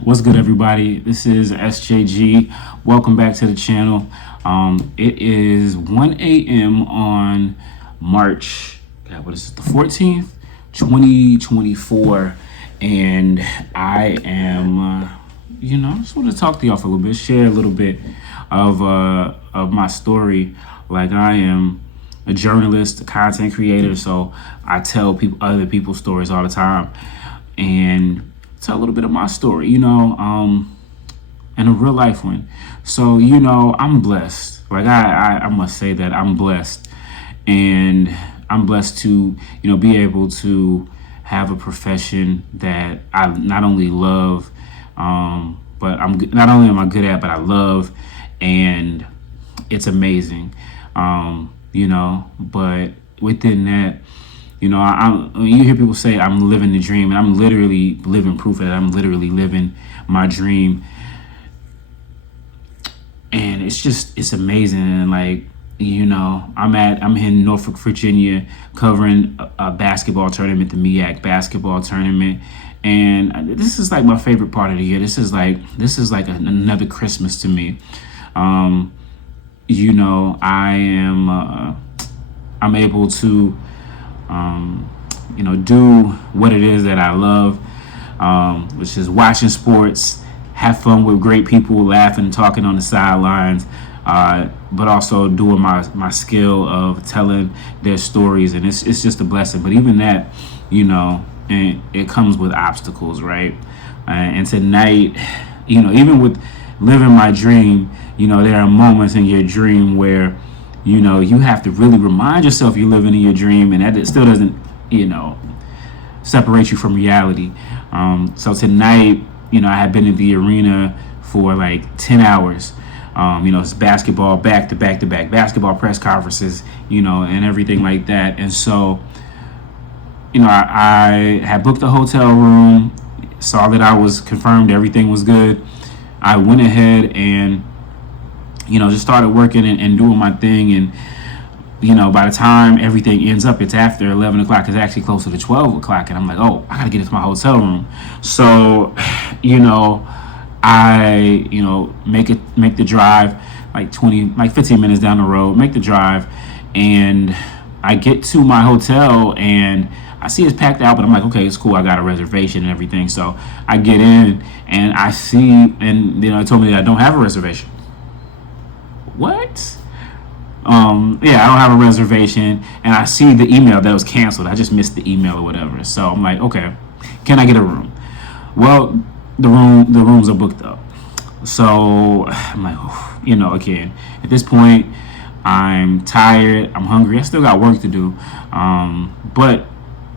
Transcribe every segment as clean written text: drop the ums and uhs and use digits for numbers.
What's good, everybody? This is SJG. Welcome back to the channel. It is 1 a.m. on March, what is it, the 14th, 2024. And I am, just want to talk to y'all for a little bit, share a little bit of my story. Like, I am a journalist, a content creator, so I tell other people's stories all the time. And tell a little bit of my story, and a real life one. So, I'm blessed. Like, I must say that I'm blessed. And I'm blessed to, be able to have a profession that I not only love, but not only am I good at, but I love, and it's amazing. But within that, when you hear people say I'm living the dream, and I'm literally living proof that I'm literally living my dream. And it's amazing. And like, I'm in Norfolk, Virginia, covering a basketball tournament, the MEAC Basketball Tournament. And this is like my favorite part of the year. This is like another Christmas to me. I'm able to do what it is that I love, which is watching sports, have fun with great people, laughing, talking on the sidelines, but also doing my skill of telling their stories. And it's just a blessing. But even that, and it comes with obstacles, right? And tonight, even with living my dream, there are moments in your dream where you have to really remind yourself you're living in your dream, and that it still doesn't, separate you from reality. So tonight, I had been in the arena for like 10 hours. It's basketball, back to back to back basketball press conferences, and everything like that. And so, I had booked a hotel room, saw that I was confirmed, everything was good. I went ahead and just started working and doing my thing. And, by the time everything ends up, it's after 11 o'clock. It's actually closer to 12 o'clock. And I'm like, oh, I got to get into my hotel room. So, I, make the drive like 15 minutes down the road, make the drive. And I get to my hotel and I see it's packed out, but I'm like, okay, it's cool. I got a reservation and everything. So I get in and I see, and it told me that I don't have a reservation. What? I don't have a reservation, and I see the email that was canceled. I just missed the email or whatever. So I'm like, okay, can I get a room? Well, the rooms are booked up. So I'm like, again, at this point, I'm tired, I'm hungry, I still got work to do. But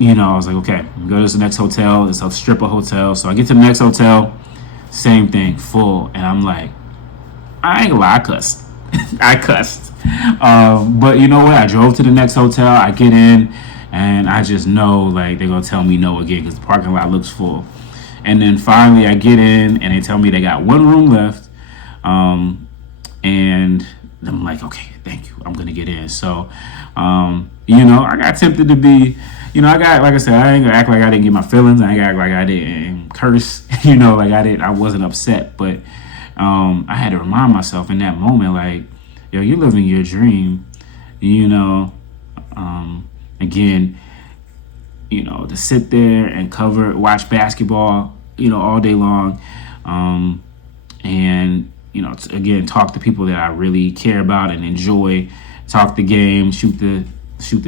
I was like, okay, go to this next hotel. It's a stripper hotel. So I get to the next hotel, same thing, full, and I'm like, I ain't gonna lie, I cussed. I cussed. But you know what? I drove to the next hotel. I get in, and I just know like they're gonna tell me no again because the parking lot looks full. And then finally, I get in, and they tell me they got one room left. And I'm like, okay, thank you. I'm gonna get in. So, I got tempted to be. Like I said, I ain't gonna act like I didn't get my feelings. I ain't gonna act like I didn't curse. I wasn't upset, but I had to remind myself in that moment, like, yo, you're living your dream, again, to sit there and watch basketball, all day long, and, again, talk to people that I really care about and enjoy, talk the game, shoot the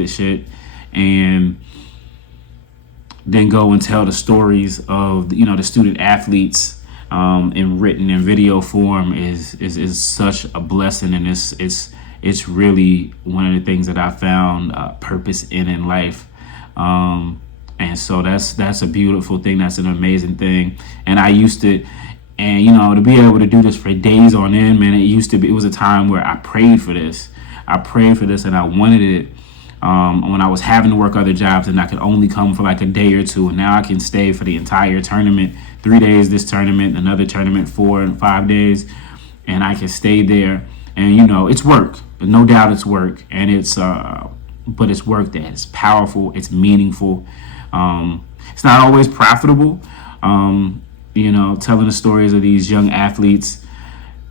shit, and then go and tell the stories of, the student athletes, in written and video form is such a blessing, and it's really one of the things that I found purpose in life, and so that's a beautiful thing. That's an amazing thing, and I used to, and to be able to do this for days on end, man. It was a time where I prayed for this, and I wanted it. When I was having to work other jobs and I could only come for like a day or two, and now I can stay for the entire tournament, 3 days this tournament, another tournament 4 and 5 days, and I can stay there. And it's work, but no doubt it's work, and but it's work that is powerful, it's meaningful. It's not always profitable, telling the stories of these young athletes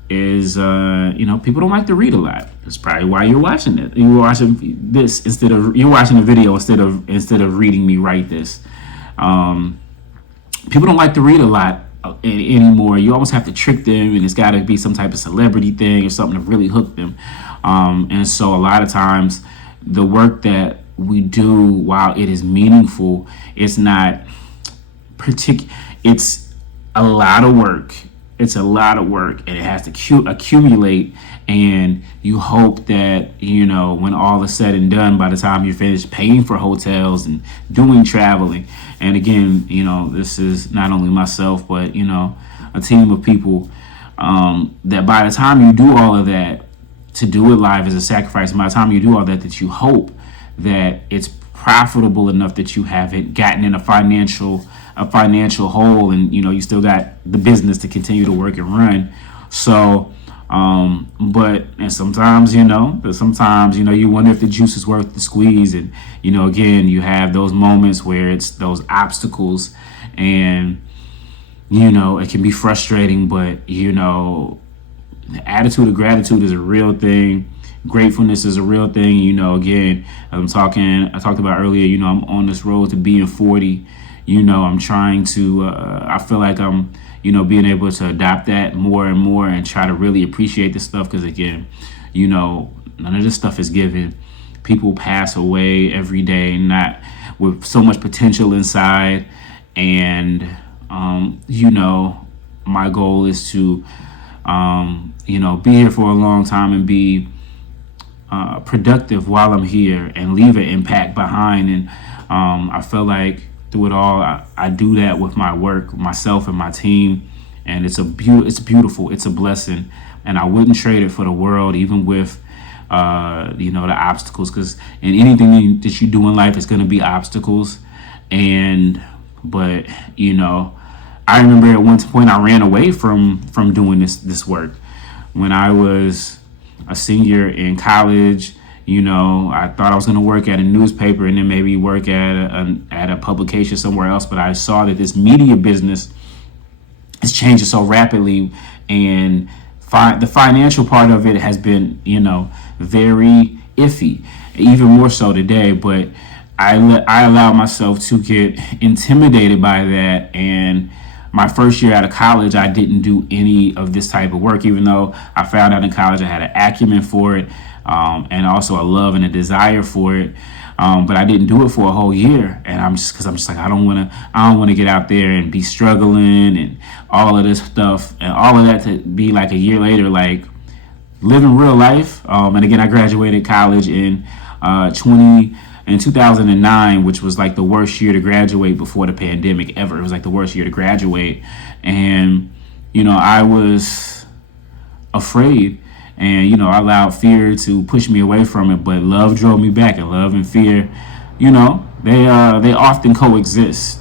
is, people don't like to read a lot. That's probably why you're watching it. You're watching this you're watching a video instead of reading me write this. People don't like to read a lot anymore. You almost have to trick them, and it's got to be some type of celebrity thing or something to really hook them. And so a lot of times, the work that we do, while it is meaningful, it's not particular. It's a lot of work. It's a lot of work, and it has to accumulate. And you hope that, when all is said and done, by the time you're finished paying for hotels and doing traveling, and again, this is not only myself, but, a team of people, that by the time you do all of that, to do it live is a sacrifice. And by the time you do all that you hope that it's profitable enough that you haven't gotten in a financial hole, and you still got the business to continue to work and run. So but sometimes you wonder if the juice is worth the squeeze. And again, you have those moments where it's those obstacles, and it can be frustrating, but the attitude of gratitude is a real thing. Gratefulness is a real thing. Again, I talked about earlier, I'm on this road to being 40. I'm trying to, I feel like I'm, being able to adopt that more and more and try to really appreciate this stuff. Because again, none of this stuff is given. People pass away every day, not with so much potential inside. And, my goal is to, be here for a long time and be productive while I'm here and leave an impact behind. And I feel like through it all, I do that with my work, myself and my team, and it's beautiful. It's a blessing, and I wouldn't trade it for the world, even with the obstacles, because in anything that you do in life, it's going to be obstacles. But I remember at one point I ran away from doing this work when I was a senior in college. I thought I was going to work at a newspaper and then maybe work at a publication somewhere else. But I saw that this media business is changing so rapidly, and the financial part of it has been, very iffy, even more so today. But I allowed myself to get intimidated by that. And my first year out of college, I didn't do any of this type of work, even though I found out in college I had an acumen for it. And also a love and a desire for it, but I didn't do it for a whole year. And I'm just like, I don't want to get out there and be struggling and all of this stuff, and all of that to be like a year later, like living real life. And again, I graduated college in 2009, which was like the worst year to graduate before the pandemic ever. It was like the worst year to graduate, and I was afraid. And, I allowed fear to push me away from it, but love drove me back. And love and fear, they often coexist.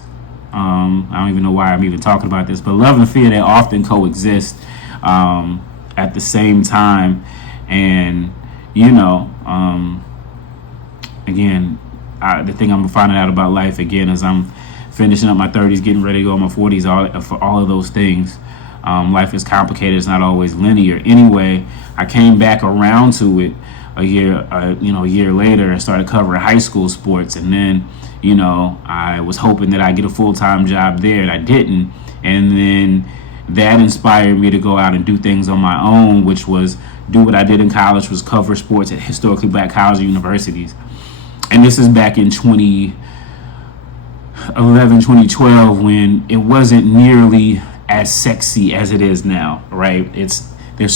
I don't even know why I'm even talking about this, but love and fear, they often coexist at the same time. And, again, the thing I'm finding out about life, again, is I'm finishing up my 30s, getting ready to go in my 40s, for all of those things. Life is complicated. It's not always linear. Anyway, I came back around to it a year later and started covering high school sports. And then, I was hoping that I'd get a full-time job there, and I didn't. And then that inspired me to go out and do things on my own, which was do what I did in college, was cover sports at historically black colleges and universities. And this is back in 2011, 2012, when it wasn't nearly as sexy as it is now, right? It's been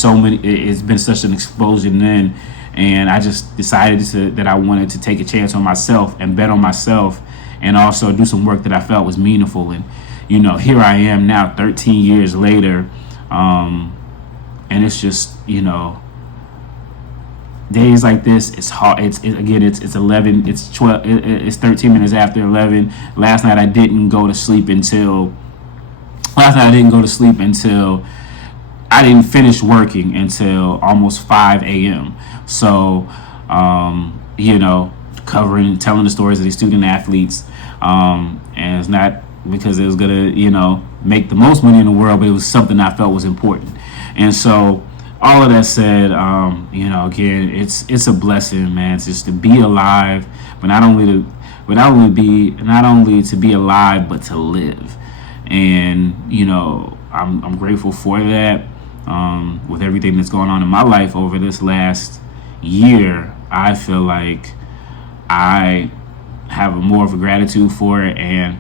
such an explosion then, and I just decided that I wanted to take a chance on myself and bet on myself, and also do some work that I felt was meaningful. And here I am now, 13 years later, and it's just days like this, it's hard. It's 11, it's 12, it's 13 minutes after 11. Last night I didn't go to sleep until I didn't finish working until almost 5 a.m. So, telling the stories of these student athletes, and it's not because it was gonna, make the most money in the world, but it was something I felt was important. And so, all of that said, again, it's a blessing, man, just to be alive, but not only to be alive, but to live. And I'm grateful for that. With everything that's going on in my life over this last year, I feel like I have more of a gratitude for it, and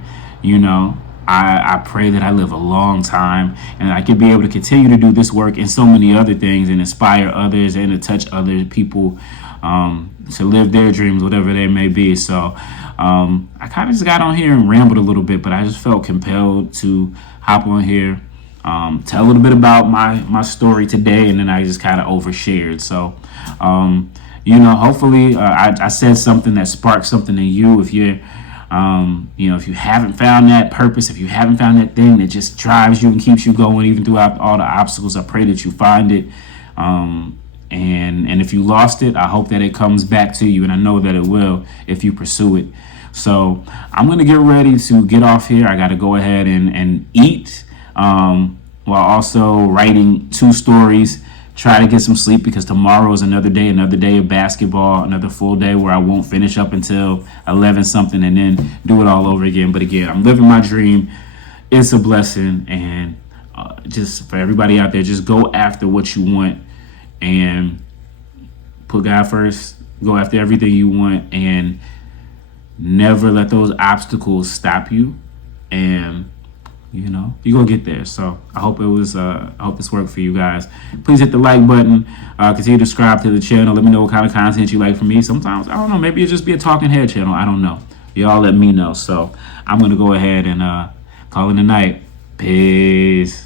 I pray that I live a long time and I could be able to continue to do this work and so many other things and inspire others and to touch other people to live their dreams, whatever they may be. So I kind of just got on here and rambled a little bit, but I just felt compelled to hop on here, tell a little bit about my story today, and then I just kind of overshared. So hopefully I said something that sparked something in you. If you're if you haven't found that purpose, if you haven't found that thing that just drives you and keeps you going even throughout all the obstacles, I pray that you find it. And if you lost it, I hope that it comes back to you, and I know that it will if you pursue it. So I'm going to get ready to get off here. I got to go ahead and eat while also writing 2 stories. Try to get some sleep because tomorrow is another day of basketball, another full day where I won't finish up until 11 something and then do it all over again. But again, I'm living my dream. It's a blessing. And just for everybody out there, just go after what you want and put God first. Go after everything you want and never let those obstacles stop you. And you're gonna get there. So I hope this worked for you guys. Please hit the like button, continue to subscribe to the channel. Let me know what kind of content you like from me. Sometimes, I don't know, maybe it'll just be a talking head channel. I don't know. Y'all let me know. So I'm gonna go ahead and call it a night. Peace.